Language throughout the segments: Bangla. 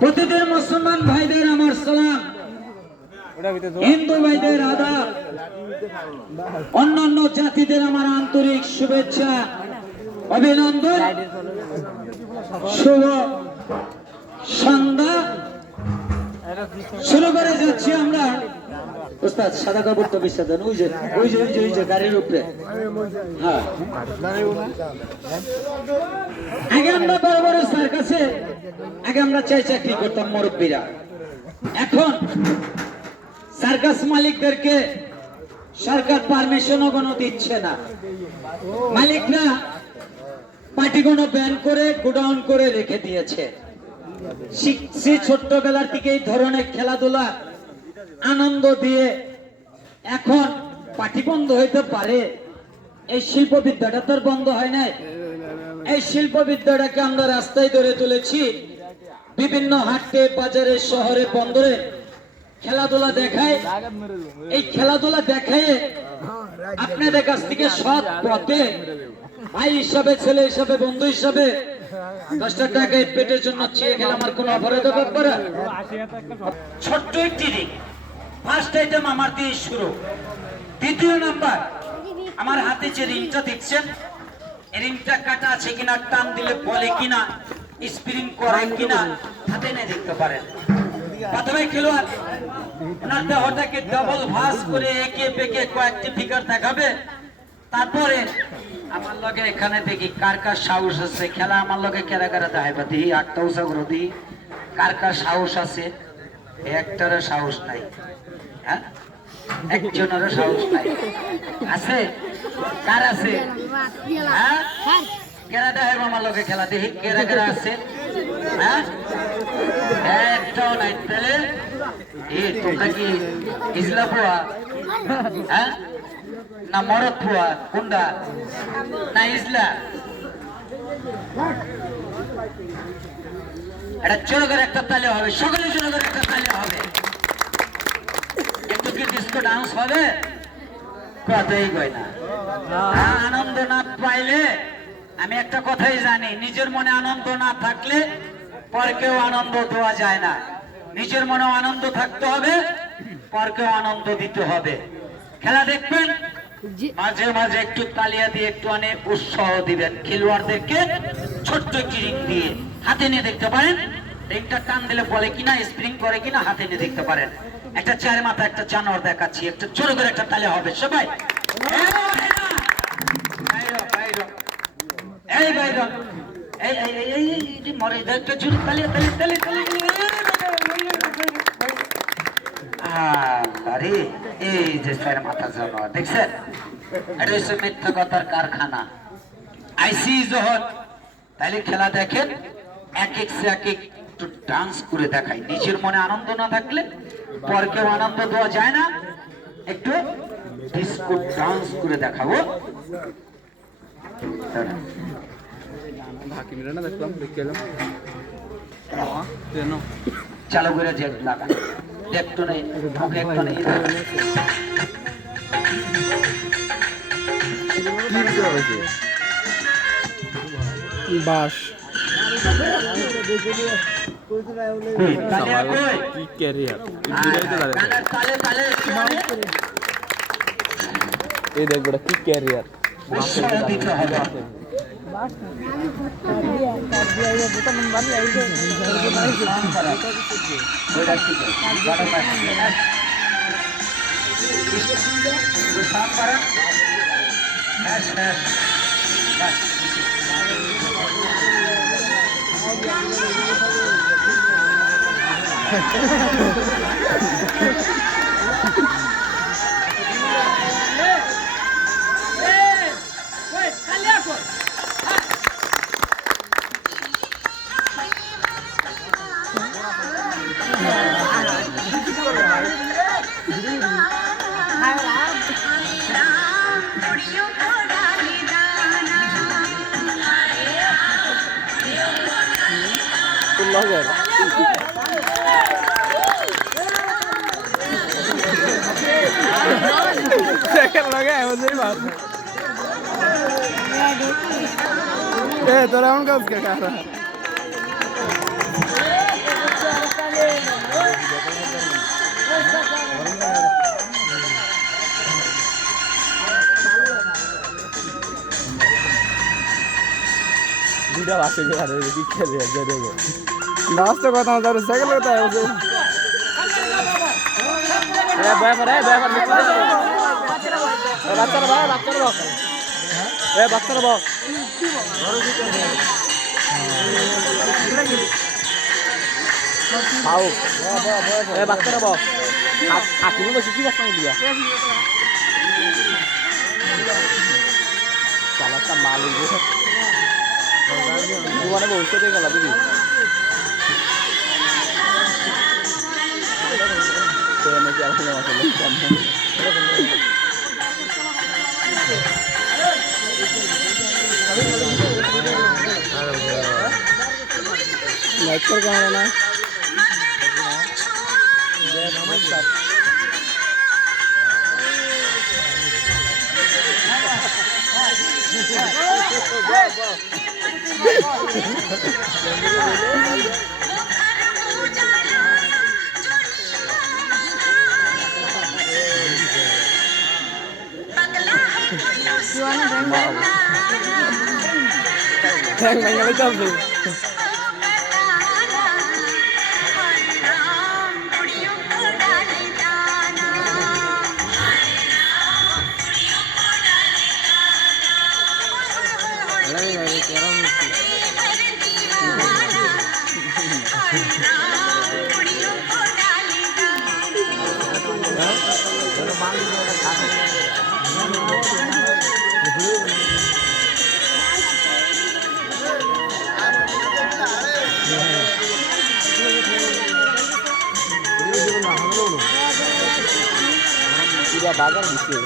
প্রতিদিন মুসলমান ভাইদের আমার সালাম, হিন্দু ভাইদের আদাব, অন্যান্য জাতিদের আমার আন্তরিক শুভেচ্ছা, অভিনন্দন, শুভ সন্ধ্যা। শুরু করে যাচ্ছি আমরা। ওস্তাদ সাদা কাপড় তো বিশ্বাস দেন, ওই যে ওই যে ওই যে ওই যে গাড়ির উপরে। হ্যাঁ, আগে আমরা বড় বড় স্যার কাছে আগে আমরা চাকরি করতাম মুরব্বীরা। এখন সার্কাস মালিকদেরকে সরকার পারমিশনও কোনো দিচ্ছে না। মালিকরা পার্টিগুলো ব্যান করে গোডাউন করে রেখে দিয়েছে। শিখছি ছোট্টবেলার থেকে এই ধরনের খেলাধুলা আনন্দ দিয়ে, এখন পার্টি বন্ধ হইতে পারে, এই শিল্প বিদ্যাটা তো বন্ধ হয় নাই। এই শিল্প বিদ্যাটাকে আমরা রাস্তায় ধরে তুলেছি, বিভিন্ন হাটে বাজারে শহরে বন্দরে খেলাধুলা দেখায়। এই খেলাধুলা দেখায় আপনাদের কাছ থেকে সৎ পথে ভাই হিসাবে, ছেলে হিসাবে, বন্ধু হিসাবে 10 টাকা পেটের জন্য চেয়ে গেলে আমার কোন অপরাধ করে। ছোট্ট একটি রিং, ফার্স্ট আইটেম আমার দিয়ে শুরু। দ্বিতীয় নাম্বার, আমার হাতে যে রিংটা দেখছেন, এই রিংটা কাটা আছে কিনা, টান দিলে বলে কিনা, স্প্রিং করে কিনা, হাতে নিয়ে দেখতে পারেন। প্রথমে খেলোয়াড় ওনার দেহটাকে ডাবল ভাঁজ করে একে বেঁকে কয়েকটি ফিগার দেখাবে। তারপরে আমার লগে এখানে দেখি কার কার সাহস আছে, খেলা আমার লগে কেরা কেরা দেখাইবা দিই, 8টা উঁচা করে দিই, কার কার সাহস আছে। একটারও সাহস নাই, হ্যাঁ, একজনেরও সাহস নাই। আছে কার আছে? হ্যাঁ, কেরা দেখাইবা আমার লগে খেলা দেখি, কেরা কেরা আছে? হ্যাঁ, একটাও নাই। তাহলে তোমরা কি ইজলা পোয়া, হ্যাঁ, না মরদ পোয়া, কোনটা? না ইজলা। এটা জোর করে একটা তালে হবে, সকলে জোর করে একটা তালে হবে। একটু কি ডিস্কো ডান্স হবে? কথাই কয় না। আনন্দ না পাইলে, আমি একটা কথাই জানি, নিজের মনে আনন্দ না থাকলে পরকেও আনন্দ দেওয়া যায় না। নিজের মনে আনন্দ থাকতে হবে, পরকেও আনন্দ দিতে হবে। খেলা দেখবেন, মাঝে মাঝে একটু তালিয়া দিয়ে একটু অনেক উৎসাহ দিবেন। খেলোয়াড়দেরকে ছোট্ট একটি রিং দিয়ে হাতে নিয়ে দেখতে পারেন, রিংটা টান দিলে বলে কিনা, স্প্রিং করে কিনা, হাতে নিয়ে দেখতে পারেন। একটা চার মাথা একটা জানোয়ার দেখাচ্ছি, একটা জোর করে একটা তালে হবে সবাই। এই বাইর, এই এই এই এই মরে একটা জোরে তালে তালে তালে তালে। আরে এই যে স্যার মাথা জানোয়ার দেখছেন, এটা হচ্ছে মিথ্যা কথার কারখানা। আইসি যখন তাইলে খেলা দেখেন, এক এক সে এক একটু ডান্স করে দেখায়। নিজের মনে আনন্দ না থাকলে পরকেও আনন্দ দেওয়া যায় না। একটু ডিস্কো ডান্স করে দেখাবো। চালু করে যে লাগা দেখতো নেই, মুখে একটু নেই। বাস এই দেখবো কি ক্যারিয়ার তোরা এমন কাজ কে দুইটা বাসে আর কি ক্যারিয়ার জেরে গো লাস্ট কথা আমার সাইকেল কথা আছে এ বয় করে নিচে বাচ্চারা ভাই বাচ্চারা বক এ বাচ্চারা বক আও এ বাচ্চারা বক হাকিম বসে কি বসনা দিয়া চালাটা মাল হইছে দুবারে বসে দিয়ে গেল দিদি তেনে কি আসলে আসলে লাইক কর ক্যামেরা না নমস্কার Thang mangal itu apa? Tidak bagar gitu.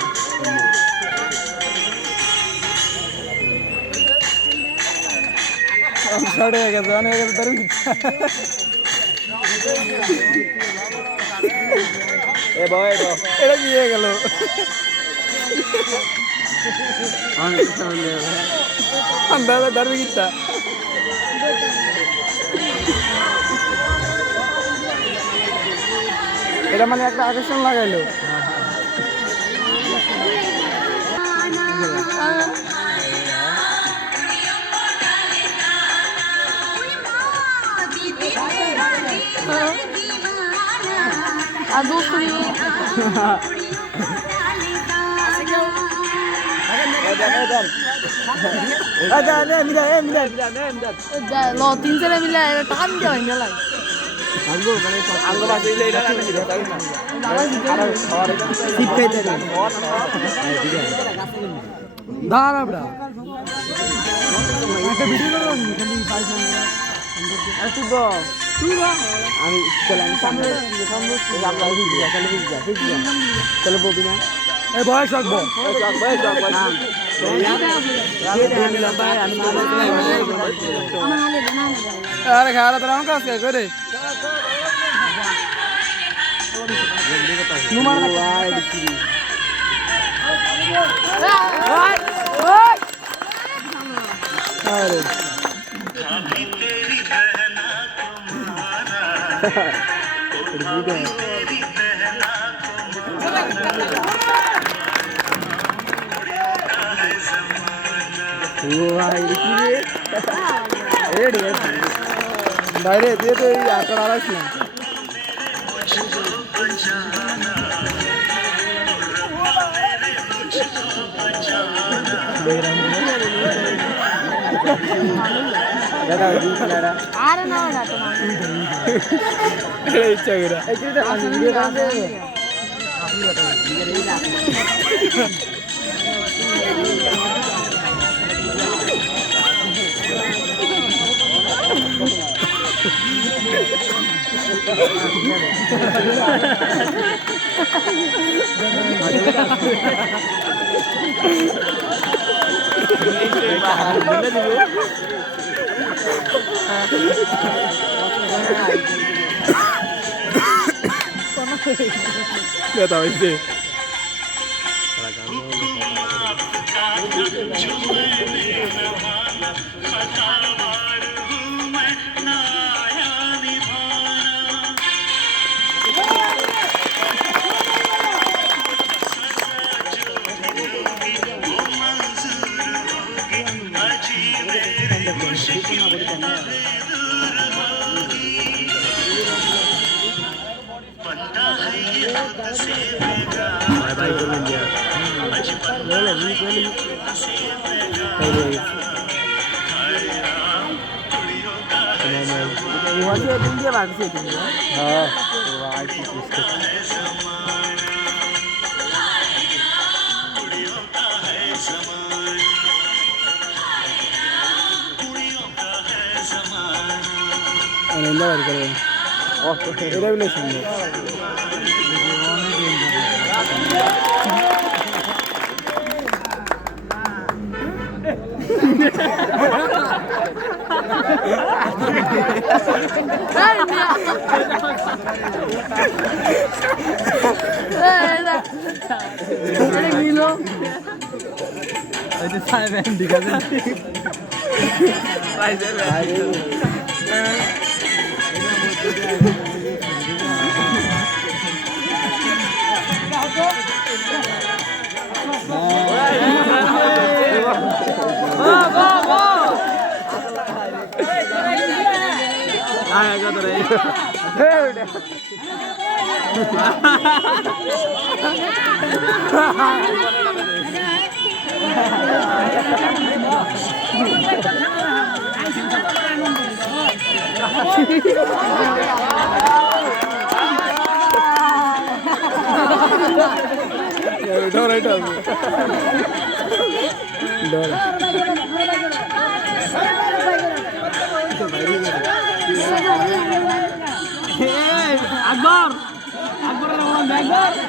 Sorry ya guys, aneh guys terus. Boy, boy. Ini gila kalau. Anda dari kita. এটা মানে একটা আকর্ষণ লাগাইলো lo tin se le mila টান দেওয়া গেল আঙ্গ বাসে এটা না কি তাই না শিখাইতে দেন দাঁড়াবড়া একটা ভিডিও করো নি খালি 5 মিনিট আসি গো আমি চলে আমি সামনে আমরা ভিডিও চলে ভিডিও চলে ববি না এ বয়স রাখবো আরে খাওয়া তো আমার কাছে করে নুমার ভাই দেখি আরে বাইরে দিয়ে তো এই আকার আড়াইশ না ইচ্ছা Gak tahu sih. Wajah tinggi apa sih tinggi? Oh, wah itu. Ananda baru keren. Oh, এটা বলে সুন্দর। itu saya main di kanan. Akbar orang Akbar.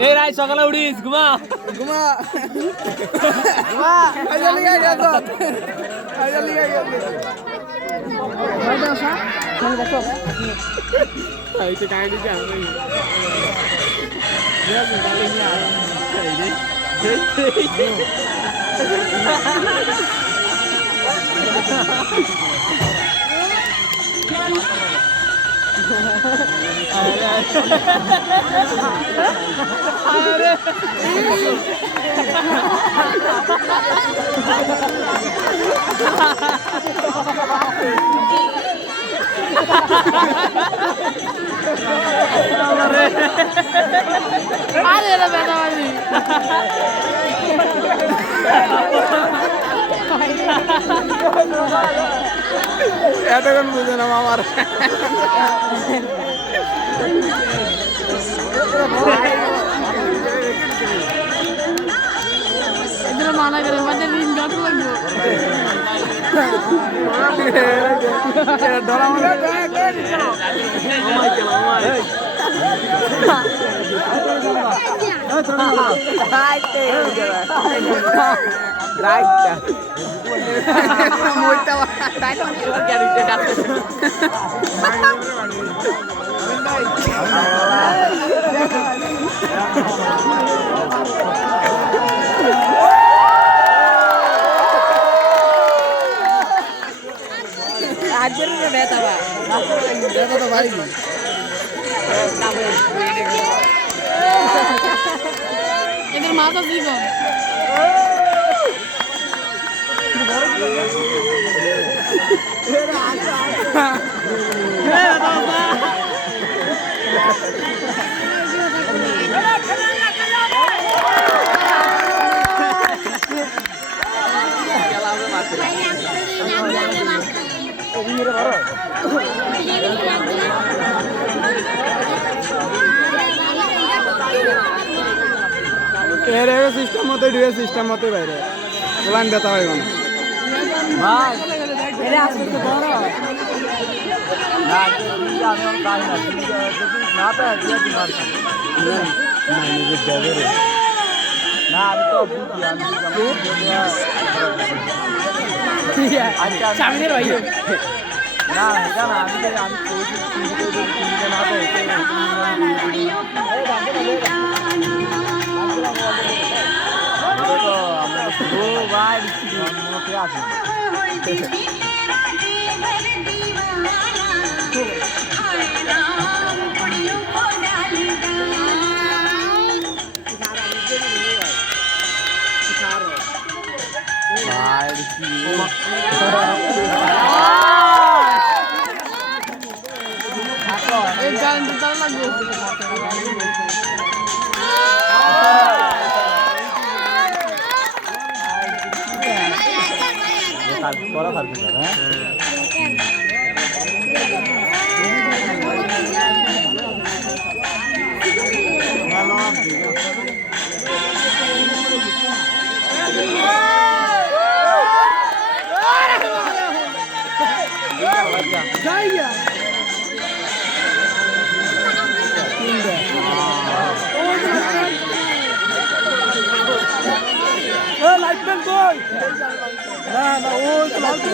Eh, Rai, সকালে উঠিস ঘুমা ঘুমা ঘুমা আইজা লিগা গেছ আইজা লিগা গেছ বাইরে আসা চল বসো আইতে কাইনি যা আমি ইয়া গালে নিয়ে এতক্ষণ বুঝে না আমার এদের মানা করে মধ্যে দিন যত লাগবে ডরা মানে এদের মাথা জীবন সিস্টেম মতো ঢুয়ে সিস্টেম মতো বাইরে লাইন ব্যথা হয় না ভাই এরে আজকে তো বড় না আমি পাই না না পাই দিয়ে দিবার না নিজে যাবে রে না আমি তো বুঝি আমি ঠিক আছে সামনের ভাই না এটা না আমি আমি কইছি না তো ও ভাই মনে আছে এই গান দিতে লাগবে করা পারবে না লাইটম্যান কই না না ওই তো আরে